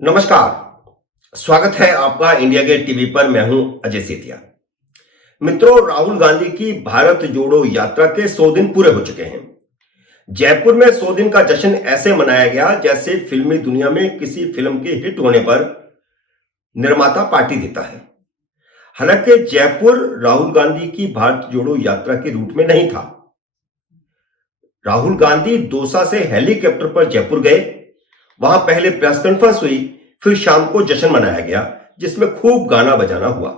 नमस्कार। स्वागत है आपका इंडिया गेट टीवी पर। मैं हूं अजय सेठिया। मित्रों, राहुल गांधी की भारत जोड़ो यात्रा के 100 दिन पूरे हो चुके हैं। जयपुर में 100 दिन का जश्न ऐसे मनाया गया जैसे फिल्मी दुनिया में किसी फिल्म के हिट होने पर निर्माता पार्टी देता है। हालांकि जयपुर राहुल गांधी की भारत जोड़ो यात्रा के रूट में नहीं था। राहुल गांधी दौसा से हेलीकॉप्टर पर जयपुर गए। वहां पहले प्रेस कॉन्फ्रेंस हुई, फिर शाम को जश्न मनाया गया जिसमें खूब गाना बजाना हुआ।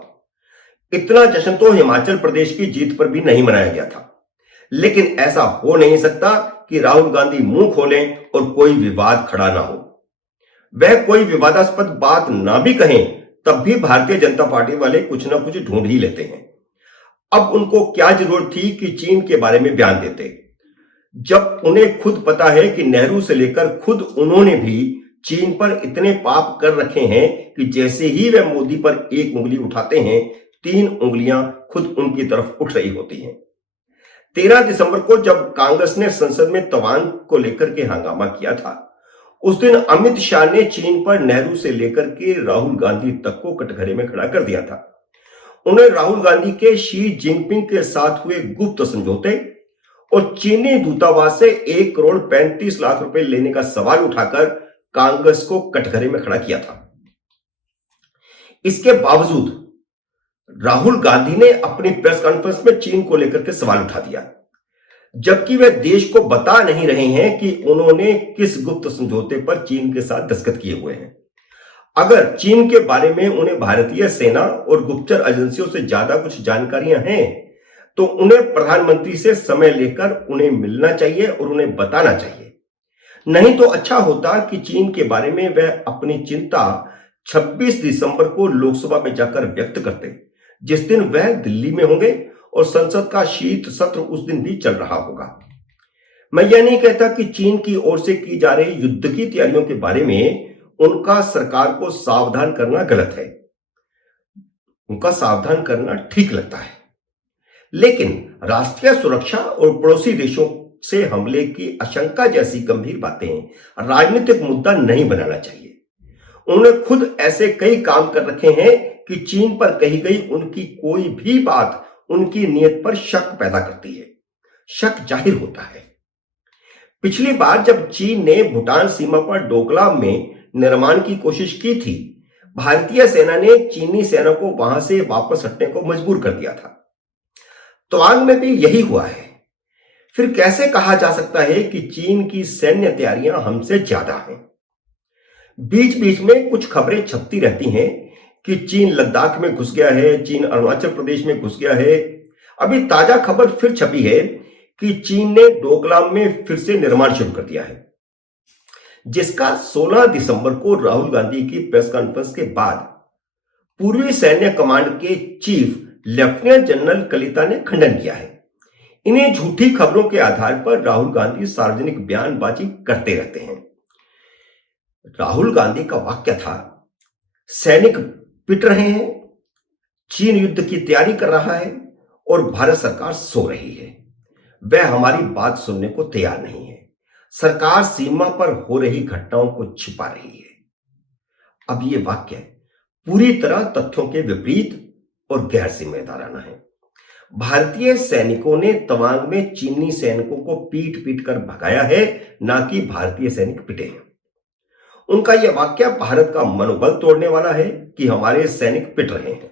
इतना जश्न तो हिमाचल प्रदेश की जीत पर भी नहीं मनाया गया था। लेकिन ऐसा हो नहीं सकता कि राहुल गांधी मुंह खोलें और कोई विवाद खड़ा ना हो। वह कोई विवादास्पद बात ना भी कहें तब भी भारतीय जनता पार्टी वाले कुछ ना कुछ ढूंढ ही लेते हैं। अब उनको क्या जरूरत थी कि चीन के बारे में बयान देते, जब उन्हें खुद पता है कि नेहरू से लेकर खुद उन्होंने भी चीन पर इतने पाप कर रखे हैं कि जैसे ही वे मोदी पर एक उंगली उठाते हैं 3 उंगलियां खुद उनकी तरफ उठ रही होती हैं। 13 दिसंबर को जब कांग्रेस ने संसद में तवांग को लेकर के हंगामा किया था, उस दिन अमित शाह ने चीन पर नेहरू से लेकर के राहुल गांधी तक को कटघरे में खड़ा कर दिया था। उन्हें राहुल गांधी के शी जिनपिंग के साथ हुए गुप्त समझौते और चीनी दूतावास से 1 करोड़ 35 लाख रुपए लेने का सवाल उठाकर कांग्रेस को कटघरे में खड़ा किया था। इसके बावजूद राहुल गांधी ने अपनी प्रेस कॉन्फ्रेंस में चीन को लेकर के सवाल उठा दिया, जबकि वे देश को बता नहीं रहे हैं कि उन्होंने किस गुप्त समझौते पर चीन के साथ दस्तखत किए हुए हैं। अगर चीन के बारे में उन्हें भारतीय सेना और गुप्तचर एजेंसियों से ज्यादा कुछ जानकारियां हैं तो उन्हें प्रधानमंत्री से समय लेकर उन्हें मिलना चाहिए और उन्हें बताना चाहिए। नहीं तो अच्छा होता कि चीन के बारे में वह अपनी चिंता 26 दिसंबर को लोकसभा में जाकर व्यक्त करते, जिस दिन वह दिल्ली में होंगे और संसद का शीत सत्र उस दिन भी चल रहा होगा। मैं यह नहीं कहता कि चीन की ओर से की जा रही युद्ध की तैयारियों के बारे में उनका सरकार को सावधान करना गलत है। उनका सावधान करना ठीक लगता है, लेकिन राष्ट्रीय सुरक्षा और पड़ोसी देशों से हमले की आशंका जैसी गंभीर बातें राजनीतिक मुद्दा नहीं बनाना चाहिए। उन्होंने खुद ऐसे कई काम कर रखे हैं कि चीन पर कही गई उनकी कोई भी बात उनकी नीयत पर शक पैदा करती है। शक जाहिर होता है। पिछली बार जब चीन ने भूटान सीमा पर डोकलाम में निर्माण की कोशिश की थी, भारतीय सेना ने चीनी सेना को वहां से वापस हटने को मजबूर कर दिया था। तवांग में भी यही हुआ है। फिर कैसे कहा जा सकता है कि चीन की सैन्य तैयारियां हमसे ज्यादा हैं? बीच बीच में कुछ खबरें छपती रहती हैं कि चीन लद्दाख में घुस गया है, चीन अरुणाचल प्रदेश में घुस गया है। अभी ताजा खबर फिर छपी है कि चीन ने डोकलाम में फिर से निर्माण शुरू कर दिया है, जिसका 16 दिसंबर को राहुल गांधी की प्रेस कॉन्फ्रेंस के बाद पूर्वी सैन्य कमांड के चीफ लेफ्टिनेंट जनरल कलिता ने खंडन किया है। इन्हें झूठी खबरों के आधार पर राहुल गांधी सार्वजनिक बयानबाजी करते रहते हैं। राहुल गांधी का वाक्य था, सैनिक पिट रहे हैं, चीन युद्ध की तैयारी कर रहा है और भारत सरकार सो रही है। वह हमारी बात सुनने को तैयार नहीं है। सरकार सीमा पर हो रही घटनाओं को छिपा रही है। अब यह वाक्य पूरी तरह तथ्यों के विपरीत और गैर जिम्मेदाराना है। भारतीय सैनिकों ने तवांग में चीनी सैनिकों को पीट पीट कर भगाया है, ना कि भारतीय सैनिक पिटे हैं। उनका यह वाक्य भारत का मनोबल तोड़ने वाला है कि हमारे सैनिक पिट रहे हैं।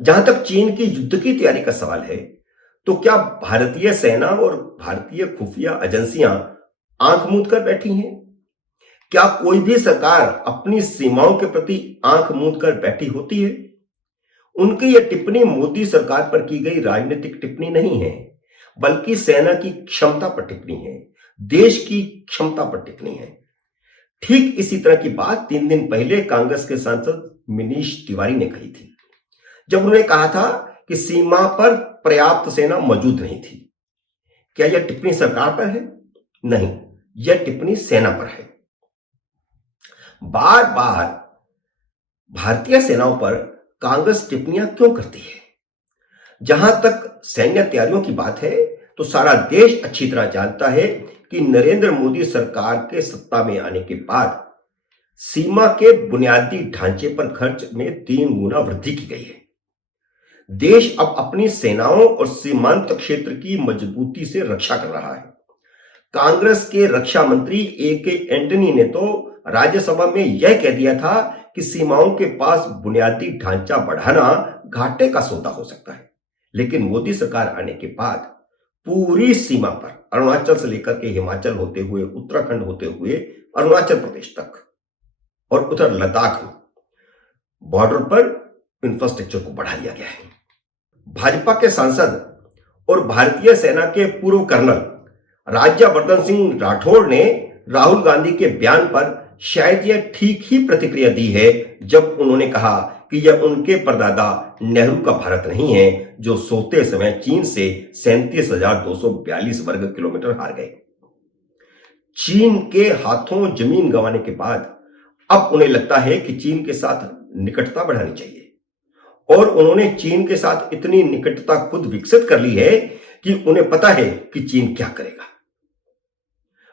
जहां तक चीन की युद्ध की तैयारी का सवाल है, तो क्या भारतीय सेना और भारतीय खुफिया एजेंसियां आंख मूंद कर बैठी हैं? क्या कोई भी सरकार अपनी सीमाओं के प्रति आंख मूंद कर बैठी होती है? उनकी यह टिप्पणी मोदी सरकार पर की गई राजनीतिक टिप्पणी नहीं है, बल्कि सेना की क्षमता पर टिप्पणी है, देश की क्षमता पर टिप्पणी है। ठीक इसी तरह की बात 3 दिन पहले कांग्रेस के सांसद मनीष तिवारी ने कही थी, जब उन्होंने कहा था कि सीमा पर पर्याप्त सेना मौजूद नहीं थी। क्या यह टिप्पणी सरकार पर है? नहीं, यह टिप्पणी सेना पर है। बार बार भारतीय सेनाओं पर कांग्रेस टिप्पणियां क्यों करती है? जहां तक सैन्य तैयारियों की बात है, तो सारा देश अच्छी तरह जानता है कि नरेंद्र मोदी सरकार के सत्ता में आने के बाद सीमा के बुनियादी ढांचे पर खर्च में 3 गुना वृद्धि की गई है। देश अब अपनी सेनाओं और सीमांत क्षेत्र की मजबूती से रक्षा कर रहा है। कांग्रेस के रक्षा मंत्री ए.के. एंटनी ने तो राज्यसभा में यह कह दिया था कि सीमाओं के पास बुनियादी ढांचा बढ़ाना घाटे का सौदा हो सकता है। लेकिन मोदी सरकार आने के बाद पूरी सीमा पर अरुणाचल से लेकर के हिमाचल होते हुए, उत्तराखंड होते हुए अरुणाचल प्रदेश तक और उधर लद्दाख में बॉर्डर पर इंफ्रास्ट्रक्चर को बढ़ा दिया गया है। भाजपा के सांसद और भारतीय सेना के पूर्व कर्नल राज्यवर्धन सिंह राठौड़ ने राहुल गांधी के बयान पर शायद यह ठीक ही प्रतिक्रिया दी है जब उन्होंने कहा कि यह उनके परदादा नेहरू का भारत नहीं है जो सोते समय चीन से 37,242 वर्ग किलोमीटर हार गए। चीन के हाथों जमीन गंवाने के बाद अब उन्हें लगता है कि चीन के साथ निकटता बढ़ानी चाहिए और उन्होंने चीन के साथ इतनी निकटता खुद विकसित कर ली है कि उन्हें पता है कि चीन क्या करेगा।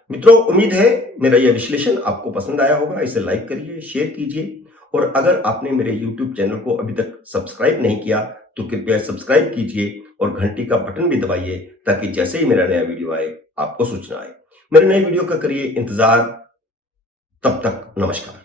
मित्रों, उम्मीद है मेरा यह विश्लेषण आपको पसंद आया होगा। इसे लाइक करिए, शेयर कीजिए और अगर आपने मेरे YouTube चैनल को अभी तक सब्सक्राइब नहीं किया तो कृपया सब्सक्राइब कीजिए और घंटी का बटन भी दबाइए ताकि जैसे ही मेरा नया वीडियो आए आपको सूचना आए। मेरे नए वीडियो का करिए इंतजार। तब तक नमस्कार।